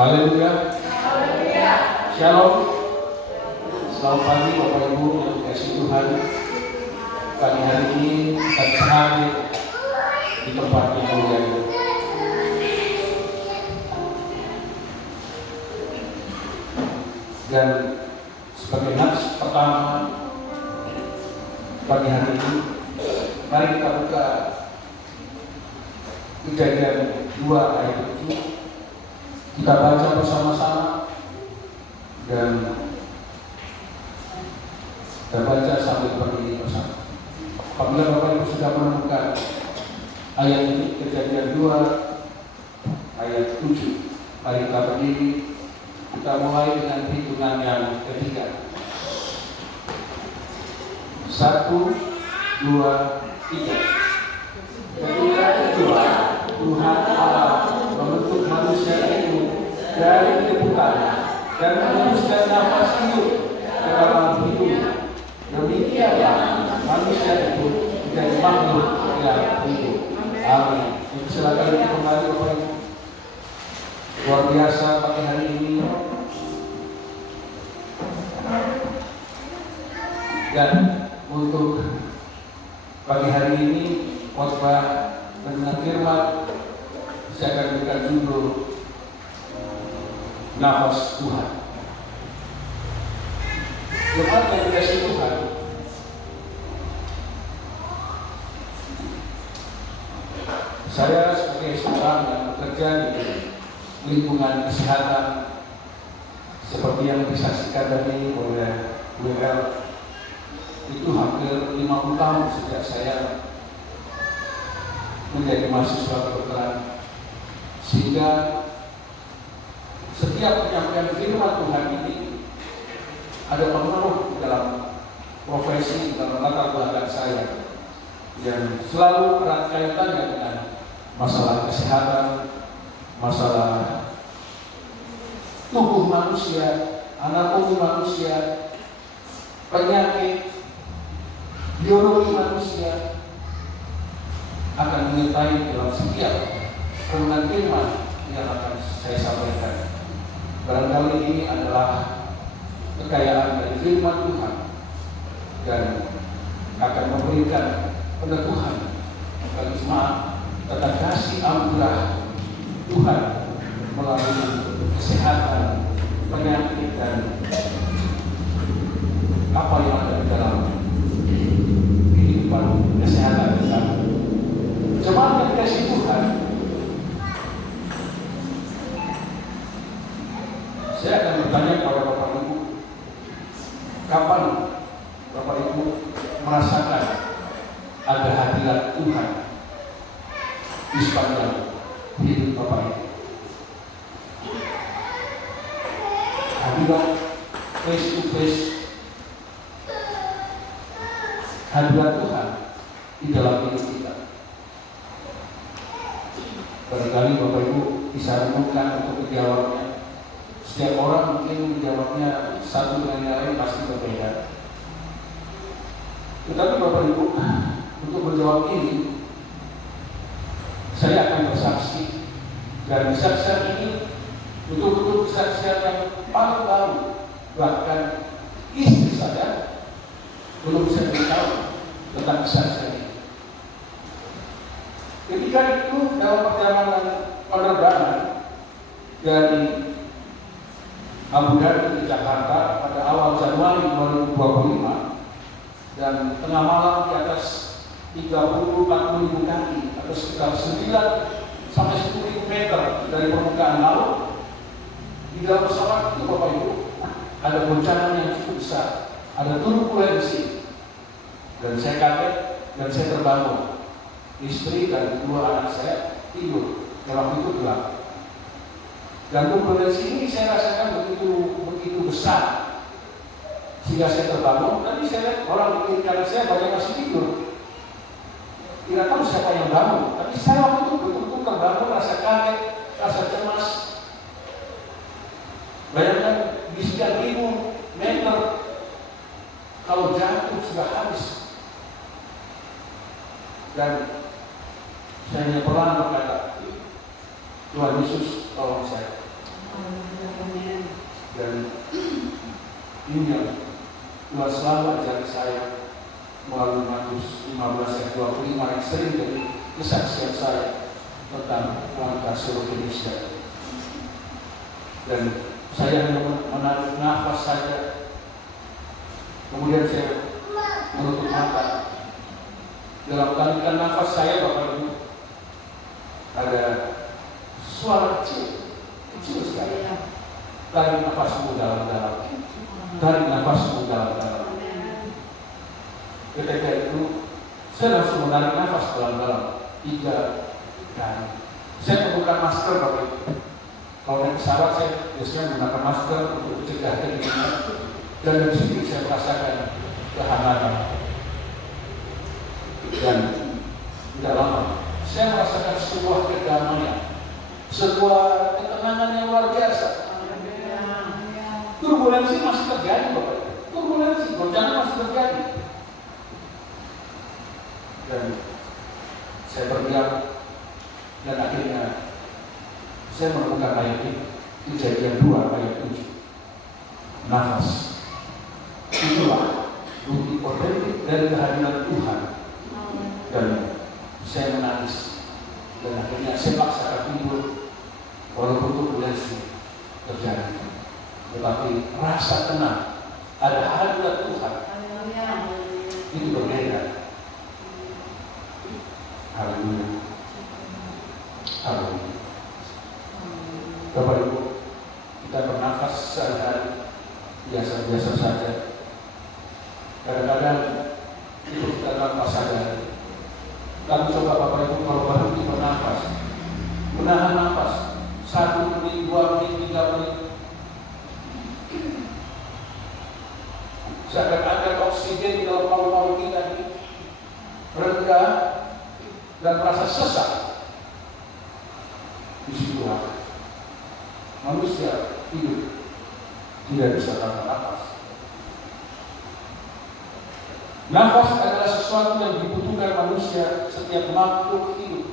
Haleluya. Shalom. Selamat pagi Bapak Ibu yang dikasihi Tuhan. Pagi hari ini kita hadir di tempat yang mulia ini. Dan sebagai nats pertama pagi hari ini, mari kita buka Kejadian 2 ayat 7. Kita baca bersama-sama dan kita baca sambil berdiri bersama. Apabila Bapak Ibu sudah menemukan ayat ini, Kejadian 2 ayat 7, mari kita berdiri. Kita mulai dengan hitungan yang ketiga. 1, 2, 3. Ketika kedua, Tuhan Allah membentuk manusia itu dari debu tanah dan menghembuskan nafas hidup ke dalam hidungnya. Demikianlah manusia itu menjadi makhluk yang hidup. Amin. Silakan kembali Bapak Ibu. Luar biasa pagi hari ini. Dan untuk pagi hari ini khotbah tentang firman saya akan berikan judul Nafas Tuhan. Jemaat yang dikasihi Tuhan, saya sebagai seorang yang bekerja di lingkungan kesehatan seperti yang disaksikan tadi oleh WL, itu hampir 50 tahun sejak saya menjadi mahasiswa kedokteran, sehingga setiap penyampaian firman Tuhan ini ada pengaruh dalam profesi, dalam latar belakang saya, yang selalu erat kaitannya dengan masalah kesehatan, masalah tubuh manusia, anatomi manusia, penyakit, biologi manusia, akan menyertai dalam setiap renungan firman yang akan saya sampaikan. Barangkali ini adalah kekayaan dari firman Tuhan dan akan memberikan peneguhan bagi jemaat tentang kasih anugerah Tuhan melalui kesehatan, penyakit, dan apa yang ada di dalam kehidupan kesehatan kita. Jemaat yang dikasihi Tuhan, saya akan bertanya kepada Bapak Ibu, kapan Bapak Ibu merasakan ada hadirat Tuhan di sepanjang hidup Bapak Ibu? Hadirat face to face, hadirat Tuhan di dalam hidup kita. Barangkali Bapak Ibu bisa renungkan untuk menjawabnya. Setiap orang mungkin menjawabnya satu dengan yang lain pasti berbeda. Tetapi Bapak Ibu, untuk menjawab ini, saya akan bersaksi. Dan kesaksian ini betul-betul kesaksian yang paling baru. Bahkan istri saya belum bisa beritahu tentang kesaksian ini. Ketika itu dalam perjalanan penerbangan dari Abu Dhabi ke Jakarta pada awal Januari 2025, dan tengah malam di atas 30-40 ribu kaki atau sekitar 9 sampai 10 ribu meter dari permukaan laut, di dalam pesawat itu Bapak Ibu ada goncangan yang cukup besar, ada turbulensi, dan saya kaget dan saya terbangun. Istri dan 2 anak saya tidur, waktu itu gelap. Dan turbulensi ini saya rasakan begitu besar, sehingga saya terbangun. Tadi saya lihat orang di kiri kanan saya banyak masih tidur, tidak tahu siapa yang bangun. Tapi saya waktu itu betul-betul terbangun, rasa kaget, rasa cemas. Bayangkan di sekian ribu meter, kalau jatuh sudah habis. Dan saya hanya perlahan berkata, Tuhan Yesus tolong saya. Dan ini yang Tuhan selalu ajar saya melalui Matius 15 ayat 25 yang sering jadi kesaksian saya tentang langkah seluruh Indonesia. Dan saya hanya menarik nafas saja, kemudian saya menutup mata. Dalam tarikan nafas saya, Bapak Ibu, ada suara kecil sekali. Tarik nafasmu dalam-dalam. Tarik nafasmu dalam-dalam. Ketika itu, saya langsung menarik nafas dalam-dalam 3 kali. Saya menggunakan masker, Bapak Ibu. Kalau naik pesawat, saya biasanya menggunakan masker untuk mencegah kedinginan. Dan di sini saya merasakan kehangatan. Dan tidak lama, saya merasakan sebuah kedamaian, sebuah ketenangan yang luar biasa. Turbulensi masih terjadi, Bapak Ibu. Turbulensi, goncangan masih terjadi. Dan saya berdiam, dan akhirnya saya menemukan ayat ini, Kejadian 2 ayat 7. Nafas. Itulah bukti otentik dari kehadiran Tuhan. Dan saya menangis. Dan akhirnya saya paksakan tidur walaupun turbulensi terjadi. Tetapi rasa tenang, ada hadirat Tuhan, itu berbeda. Haleluya. Haleluya. Bapak Ibu, kita bernafas sehari-hari biasa-biasa saja. Kadang-kadang itu kita tanpa sadar. Kami coba Bapak Ibu kalau berhenti bernafas, menahan nafas 1 menit, 2 menit, 3 menit. Seakan-akan oksigen di dalam paru-paru kita ini rendah dan merasa sesak. Disitulah manusia hidup tidak bisa tanpa nafas. Nafas adalah sesuatu yang dibutuhkan manusia setiap makhluk hidup.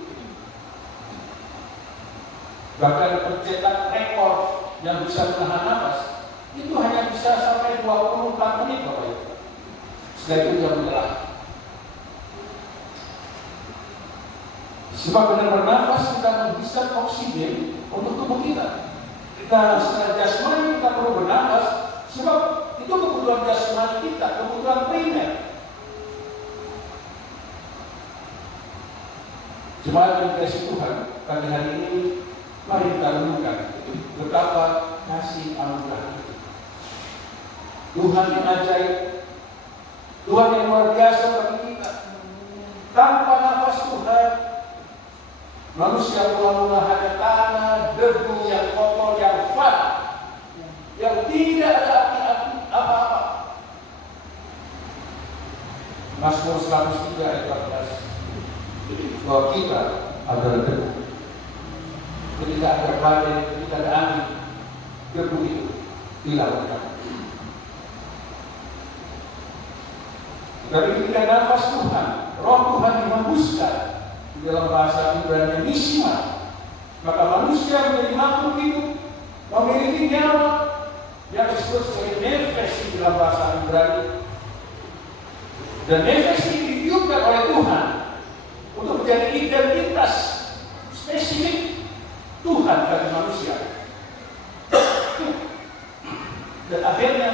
Bahkan pencetak rekor yang bisa menahan nafas itu hanya bisa sampai 24 menit, Bapak Ibu. Setelah itu dia menyerah. Sebab dengan bernafas kita menghisap oksigen untuk tubuh kita. Kita secara jasmani kita perlu bernafas, sebab itu kebutuhan jasmani kita, kebutuhan primer. Jemaat yang dikasihi Tuhan, pagi hari ini mari kita renungkan betapa kasih anugerah itu. Tuhan yang ajaib, Tuhan yang luar biasa bagi kita. Tanpa nafas Tuhan, manusia mula-mula hanya tanah, debu yang kotor, yang fana, yang tidak ada arti apa-apa. Mazmur 103 ayat 14. Bahwa kita adalah debu. Ketika ada badai, ketika ada angin, debu itu hilangkan. Tapi ketika nafas Tuhan, roh Tuhan dihembuskan di dalam bahasa Ibrani nisma, maka manusia menjadi makhluk hidup, memiliki nyawa yang disebut sebagai nefes di dalam bahasa Ibrani. Dan nefes ini ditiupkan oleh Tuhan untuk menjadi identitas spesifik Tuhan bagi manusia. Dan akhirnya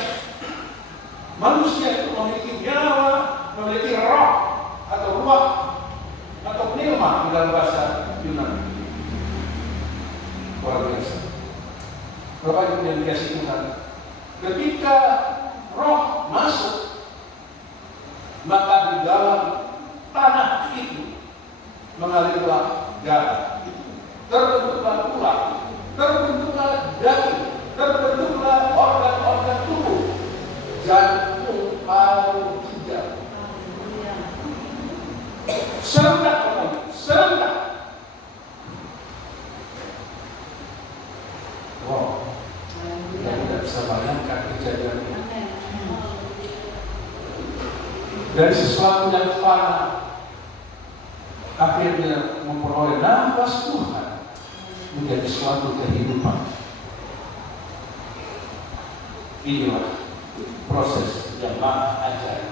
manusia itu memiliki nyawa, memiliki roh atau ruah atau pneuma di dalam bahasa Yunani. Luar biasa. Bapak Ibu yang dikasihi Tuhan, ketika roh masuk, maka di dalam tanah itu mengalirlah darah, terbentuklah tulang, terbentuklah daging, terbentuklah organ-organ tubuh, jantung, paru, ginjal. Serentak, serentak. Wow, kita tidak bisa bayangkan kejadian ini. Dari sesuatu yang fana, akhirnya memperoleh nafas Tuhan menjadi suatu kehidupan. Inilah proses yang maha ajaib.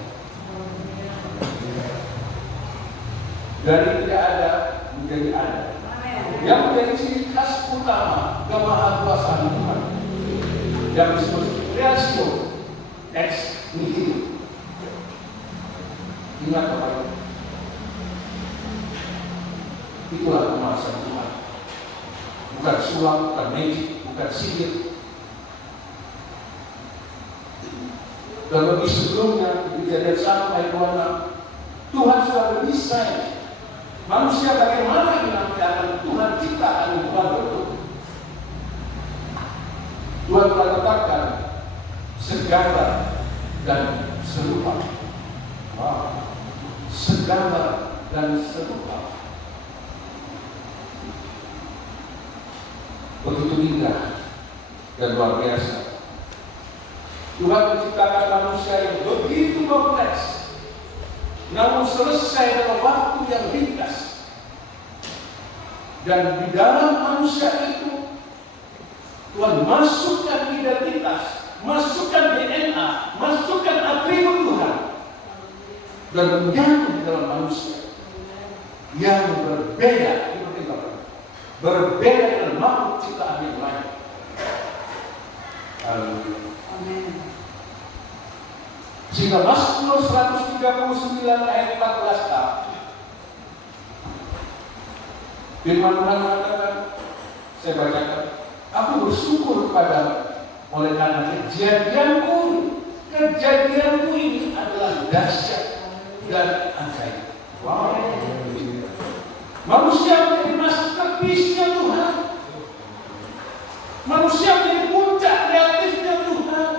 Dari tidak ada menjadi ada. Yang menjadi ciri khas utama kemahakuasaan Tuhan yang disebut creatio ex nihilo. Ingat Bapak, itulah kemahakuasaan Tuhan. Bukan sulap, bukan magic, bukan sihir. Dan lebih sebelumnya di Kejadian 1 ayat 26, Tuhan sudah mendesain manusia bagaimana yang nanti akan Tuhan ciptakan Tuhan bentuk. Tuhan telah tetapkan segambar dan serupa. Wow. Segambar dan serupa. Begitu indah dan luar biasa. Tuhan menciptakan manusia yang begitu kompleks, namun selesai dalam waktu yang ringkas. Dan di dalam manusia itu Tuhan masukkan identitas, masukkan DNA, masukkan atribut Tuhan, dan menyatu di dalam manusia yang berbeda, berbeda dengan makhluk ciptaan yang lain. Amin. Sehingga Mazmur 139 ayat 14a, firman Tuhan mengatakan, saya bacakan, aku bersyukur kepadamu oleh karena kejadianku ini adalah dahsyat dan ajaib. Wow. Manusia menjadi masterpiece-nya Tuhan. Manusia menjadi puncak kreatifnya Tuhan.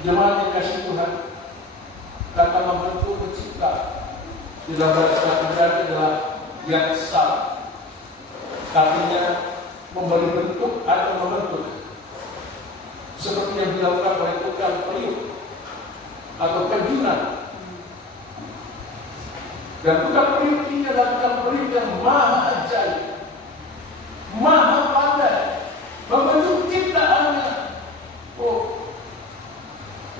Jemaat yang kasih Tuhan, kata membentuk pencipta di dalam bahasa Ibrani adalah yatsal. Artinya memberi bentuk atau membentuk, seperti yang dilakukan oleh tukang periuk atau penjunan. Dan tukang periuk ini adalah tukang periuk yang maha ajaib, maha pandai membentuk ciptaannya.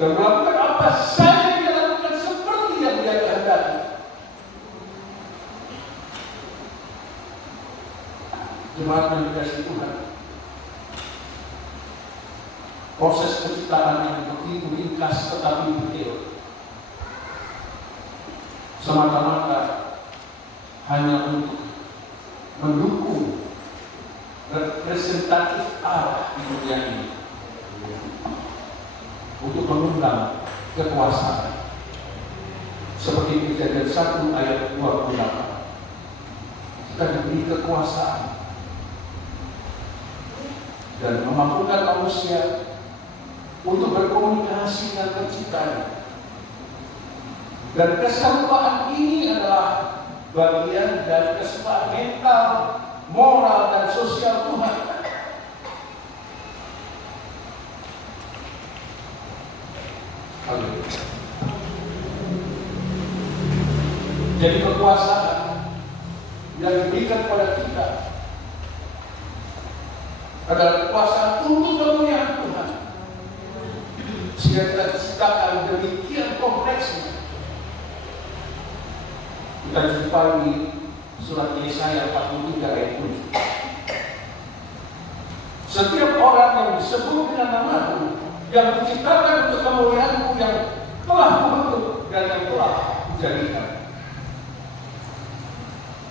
Dan melakukan apa saja dia lakukan seperti yang dia kehendaki. Jemaat yang dikasihi Tuhan, proses penciptaan yang begitu ringkas tetapi detail, semata-mata hanya untuk mendukung representatif Allah di dunia ini, untuk mengundang kekuasaan. Seperti Kejadian 1 ayat 28, kita diberi kekuasaan dan memampukan manusia untuk berkomunikasi dengan penciptanya. Dan keserupaan ini adalah bagian dari keserupaan mental, moral, dan sosial Tuhan. Jadi kekuasaan yang diberikan kepada kita adalah kekuasaan untuk kemuliaan Tuhan. Sehingga kita diciptakan demikian kompleksnya. Kita jumpai di surat Yesaya 43 ayat 7. Setiap orang yang disebut dengan namaku, yang diciptakan untuk kemuliaanku, yang telah kubentuk dan yang telah kujadikan.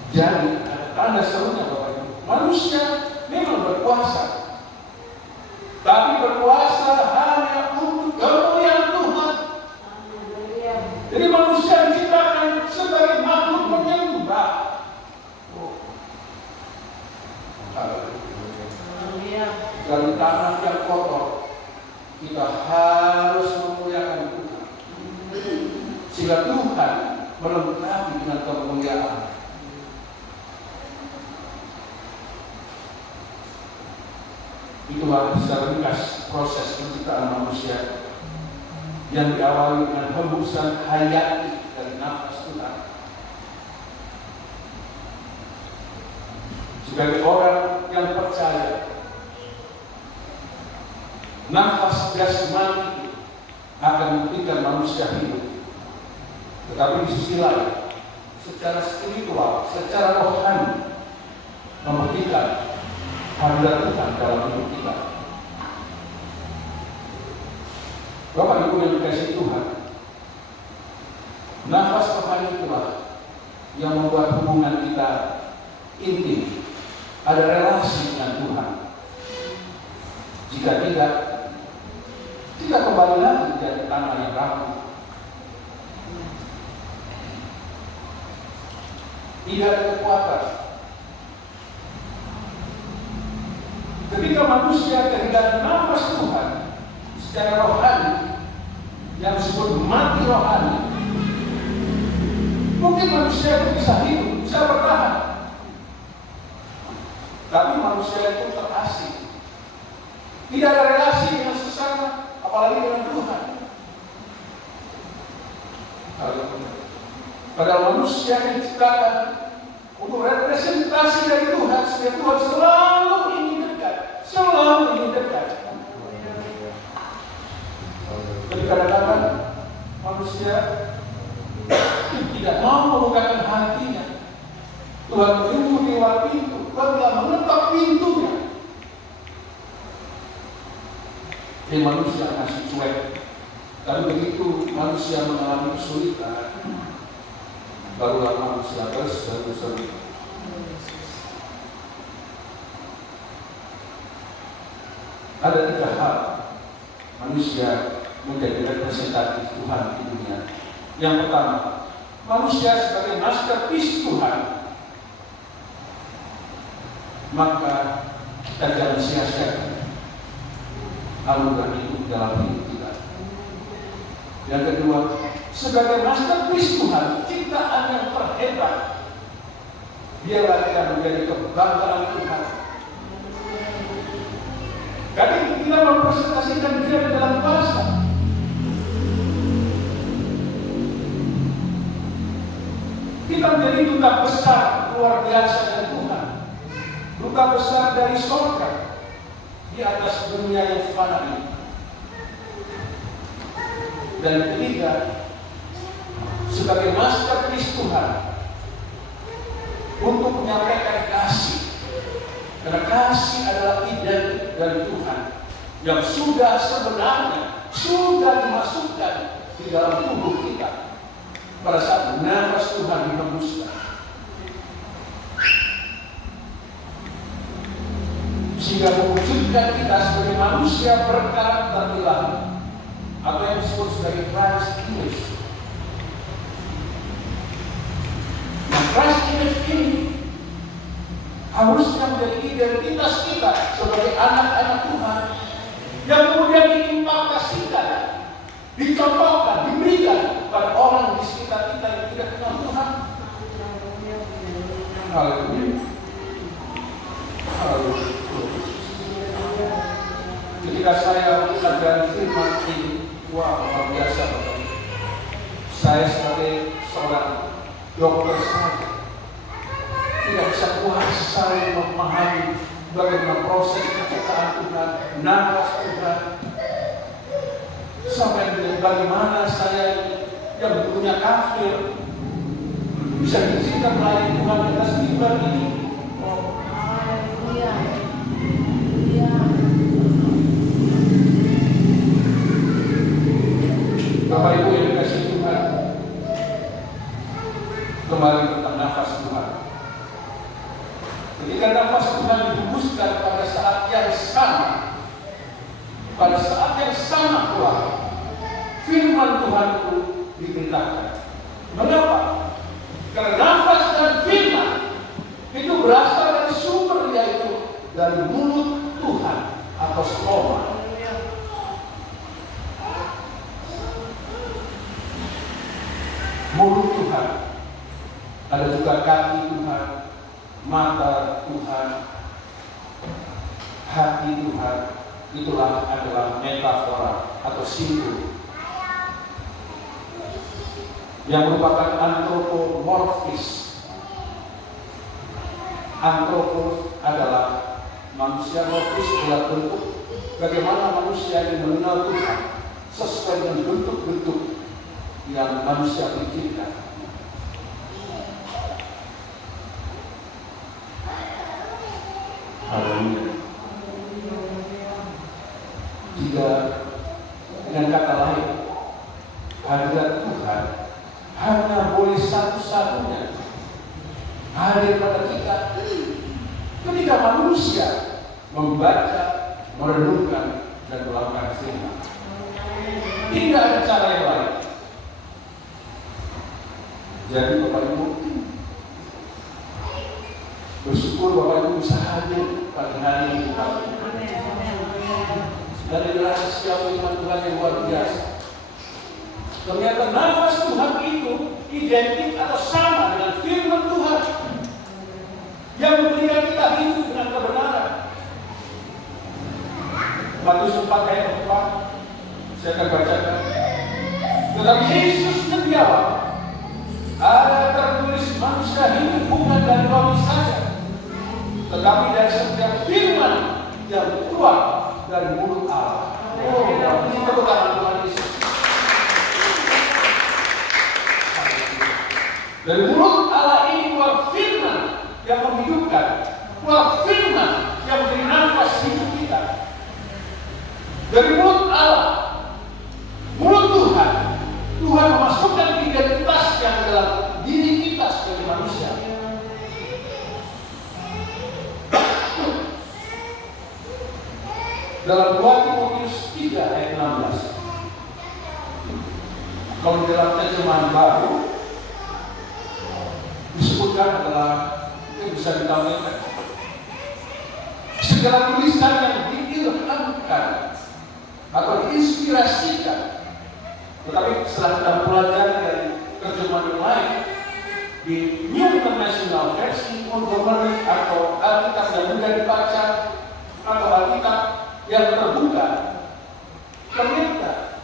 Jadi tanda serunya Bapak Ibu, manusia memang berkuasa, tapi berkuasa hanya untuk kemuliaan Tuhan. Jadi manusia diciptakan sebagai makhluk penyembah. Dari tanah yang kotor, kita harus memuliakan Tuhan, sehingga Tuhan melengkapi dengan kemuliaan. Itulah secara ringkas proses penciptaan manusia yang diawali dengan hembusan hayati dari nafas Tuhan. Sebagai orang yang percaya nafas jasmani akan memberikan manusia hidup, tetapi di sisi lain secara spiritual, secara rohani membuktikan hadirat Tuhan dalam hidup kita. Bapak Ibu yang dikasihi Tuhan, nafas rohani itulah yang membuat hubungan kita intim, ada relasi dengan Tuhan. Jika tidak, kita kembali lagi dari tanah yang rapuh. Tidak ada kekuatan. Ketika manusia kehilangan nafas Tuhan secara rohani, yang disebut mati rohani, mungkin manusia itu bisa hidup, bisa bertahan, tapi manusia itu terasing, tidak ada relasi dengan sesama, apalagi dengan Tuhan. Padahal manusia yang diciptakan untuk representasi dari Tuhan, sehingga Tuhan selalu ingin dekat, selalu ingin dekat. Jadi kadang-kadang manusia tidak mau membukakan hatinya. Tuhan menunggu di luar pintu, Tuhan tidak mengetok pintunya. Jadi manusia masih cuek. Tapi begitu manusia mengalami kesulitan, barulah manusia berseru-seru. Ada 3 hal manusia menjadi representatif Tuhan di dunia. Yang pertama, manusia sebagai masterpiece Tuhan, maka kita jangan sia-siakan anugerah itu dalam hidup kita. Yang kedua, sebagai masterpiece Tuhan, ciptaan yang terhebat, biarlah kita menjadi kebanggaan Tuhan. Kadang kita mempresentasikan dia dalam bahasa. Kita menjadi duta besar luar biasa dari Tuhan, duta besar dari surga di atas dunia yang fana ini. Dan ketiga, sebagai masterpiece Tuhan untuk menyampaikan kasih, karena kasih adalah identik dari Tuhan yang sudah sebenarnya sudah dimasukkan di dalam tubuh kita pada saat nafas Tuhan dihembuskan, sehingga mewujudkan kita sebagai manusia berkarakter ilahi atau yang disebut sebagai Christ image. Nah, Christ image ini harusnya menjadi identitas kita sebagai anak-anak Tuhan yang kemudian diimpakasikan, dicontohkan, diberikan pada orang di sekitar kita yang tidak kenal Tuhan. Haleluya. Haleluya. Ketika saya belajar firman ini, wah, luar biasa. Saya sebagai seorang dokter saja tidak bisa kuasa memahami bagaimana proses penciptaan Tuhan, nafas Tuhan, sampai bagaimana saya yang punya kafir bisa diizinkan melayani Tuhan di atas mimbar ini. Bapak Ibu yang dikasihi Tuhan, kembali tentang nafas Tuhan. Ketika nafas Tuhan dihembuskan pada saat yang sama, pula firman Tuhan itu diberitakan. Mengapa? Karena nafas dan firman itu berasal dari sumber, yaitu dari mulut Tuhan atau stoma. Mulut Tuhan, ada juga kaki Tuhan, mata Tuhan, hati Tuhan. Itulah adalah metafora atau simbol yang merupakan antropomorfis. Antropos adalah Manusia logis adalah bentuk bagaimana manusia yang mengenal Tuhan sesuai dengan bentuk-bentuk yang manusia pikirkan. Haleluya. Jika dengan kata lain, hadirat Tuhan hanya boleh satu-satunya hadir pada kita ketika manusia membaca, merenungkan, dan melakukan firman. Tidak ada cara yang lain. Jadi Bapak Ibu, bersyukur Bapak Ibu bisa hadir pagi hari ini. Dari rahasia firman Tuhan yang luar biasa. Ternyata nafas Tuhan itu identik atau sama dengan firman Tuhan yang memberikan kita hidup dengan kebenaran. Matius 4 ayat 4, saya akan bacakan. Tetapi Yesus menjawab, ada tertulis manusia hidup bukan dari roti saja, tetapi dari setiap firman yang keluar dari mulut Allah. Kita bertangan Tuhan Yesus. Dari mulut Allah ini keluar firman yang menghidupkan, keluar firman yang memberi nafas hidup kita. Dari mulut Allah, mulut Tuhan, Tuhan memasukkan identitas yang dalam diri kita sebagai manusia. Dalam 2 Timotius 3 ayat 16. Kalau dalam terjemahan baru disebutkan adalah yang bisa ditampilkan segala tulisan yang diilhamkan atau diinspirasikan. Tetapi setelah kita pelajari dari terjemahan yang lain di New International Version Montgomery atau Alkitab yang mudah dibaca atau Alkitab yang terbuka, ternyata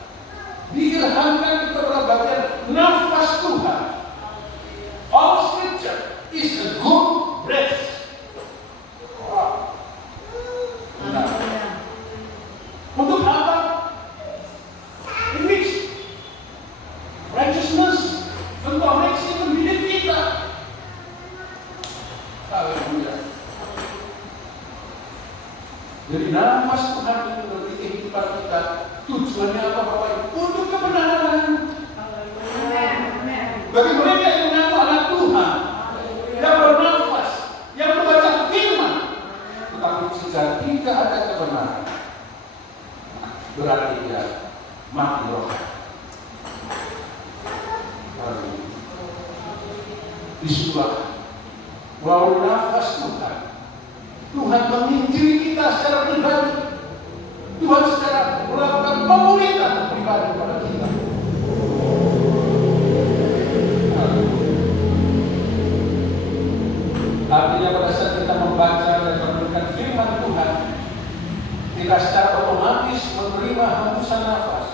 diilhamkan kita pada bagian nafas Tuhan. All Scripture is a good breath. Wow. Nah. Untuk apa? It means righteousness, untuk koreksi mendidik kita. Haleluya. Jadi nafas Tuhan itu bagi kehidupan kita. Tujuannya apa Bapak Ibu? Untuk kebenaran. Bagi mereka yang mengaku anak Tuhan, yang bernafas, yang membaca firman, tetapi jika tidak ada kebenaran, berarti dia mati roh. Disitulah melalui nafas Tuhan, Tuhan menginjili kita secara pribadi. Tuhan secara melakukan pemulihan pribadi pada kita. Artinya pada saat kita membaca dan merenungkan firman Tuhan, kita secara otomatis menerima hembusan nafas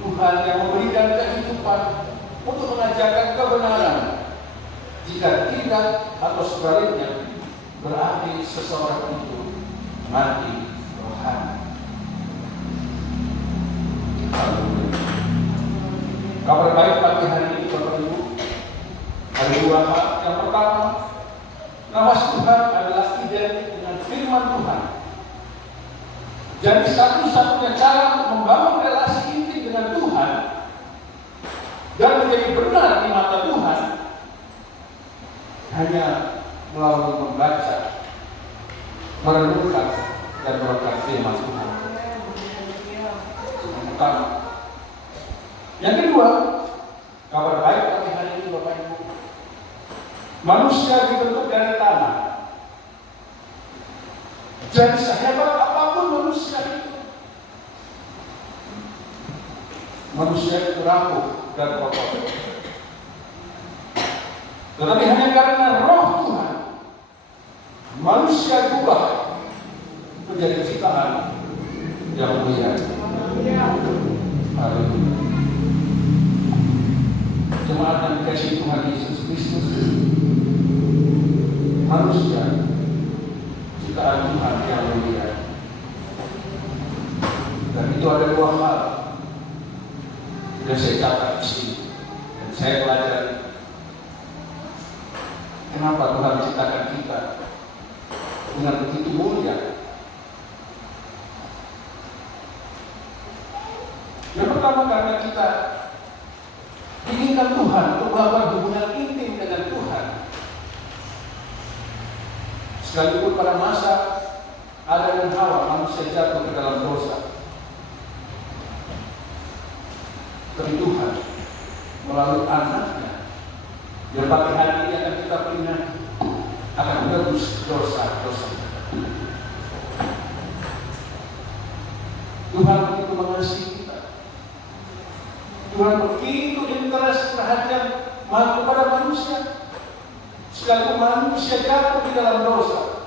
Tuhan yang memberikan kehidupan untuk mengajarkan kebenaran. Jika tidak atau sebaliknya, berarti seseorang itu mati rohani. Kabar baik pagi hari ini Bapak Ibu, ada dua hal. Yang pertama, nafas Tuhan adalah identik dengan firman Tuhan. Jadi satu-satunya cara untuk membangun relasi intim dengan Tuhan dan menjadi benar di mata Tuhan hanya melalui membaca, merenungkan, dan melakukan firman Tuhan. Yang pertama. Yang kedua, kabar baik pagi hari ini Bapak Ibu, manusia dibentuk dari tanah. Jadi sehebat apapun manusia itu rapuh dan kotor. Tetapi hanya karena roh Tuhan, manusia berubah menjadi ciptaan yang mulia. Haleluya. Jemaat yang dikasihi Tuhan Yesus Kristus, manusia ciptaan Tuhan yang mulia. Kenapa Tuhan ciptakan kita dengan begitu mulia? Yang pertama karena kita inginkan Tuhan untuk melakukan hubungan intim dengan Tuhan. Sekalipun pada masa Adam dan Hawa manusia jatuh ke dalam dosa, tapi Tuhan melalui anaknya yang pagi hari ini akan kita peringati akan menebus dosa-dosa. Tuhan begitu mengasihi kita. Tuhan begitu interest perhatian kepada manusia. Sekalipun manusia jatuh di dalam dosa,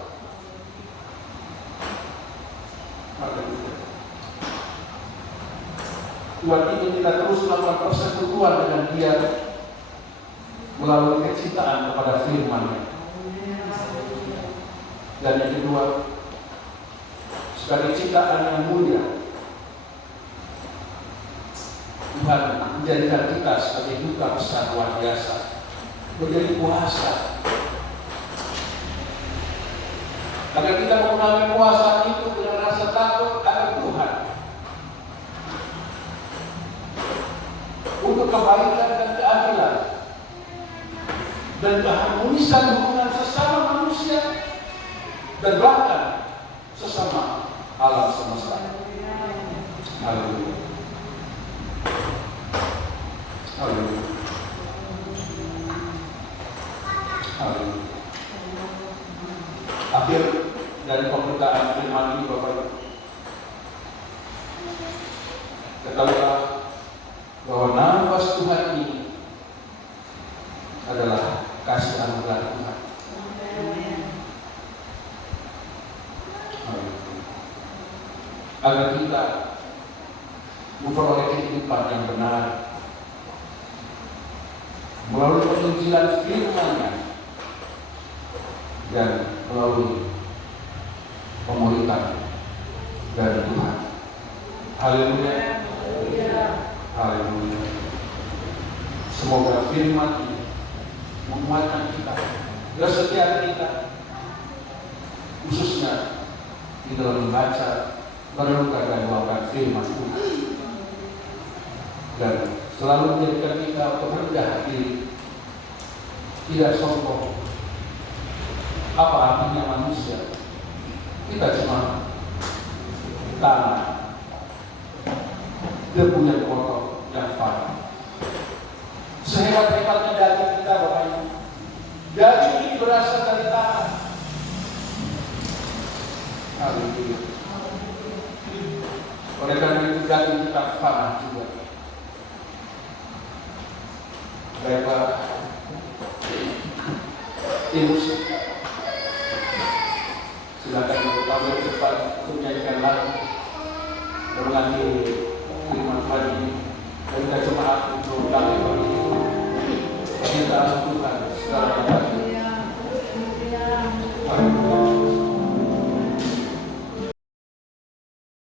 Tuhan ingin kita terus melakukan persekutuan dengan Dia melalui kecintaan kepada firman-Nya. Dan yang kedua, sebagai ciptaan yang mulia, Tuhan menjadikan kita sebagai duta besar luar biasa, menjadi kuasa. Agar kita mengalami kuasa itu dengan rasa takut akan Tuhan, untuk kebaikan dan keadilan dan keharmonisan hubungan sesama manusia dan bahkan sesama alam semesta. Haleluya. Haleluya. Haleluya. Akhir dari pemberitaan firman ini, Bapak Ibu, ketahuilah bahwa nafas Tuhan ini adalah kasih anugerah Tuhan. Agar kita memperoleh kehidupan yang benar melalui penginjilan firman-Nya dan melalui pemuritan dari Tuhan. Haleluya. Haleluya. Semoga firman ini menguatkan kita, kesetiaan kita, khususnya di dalam membaca, merenungkan dan melakukan firman Tuhan, dan selalu menjadikan kita untuk rendah diri, tidak sombong. Apa artinya manusia? Kita cuma tanah, debu yang kotor, yang fana. Sehebat-hebatnya daging kita, Bapak Ibu, daging ini berasal dari tanah. Haleluya. Oleh karena itu daging kita fana juga. Baiklah, Imus, silakan tampil depan untuk menyanyikan lagu mengenai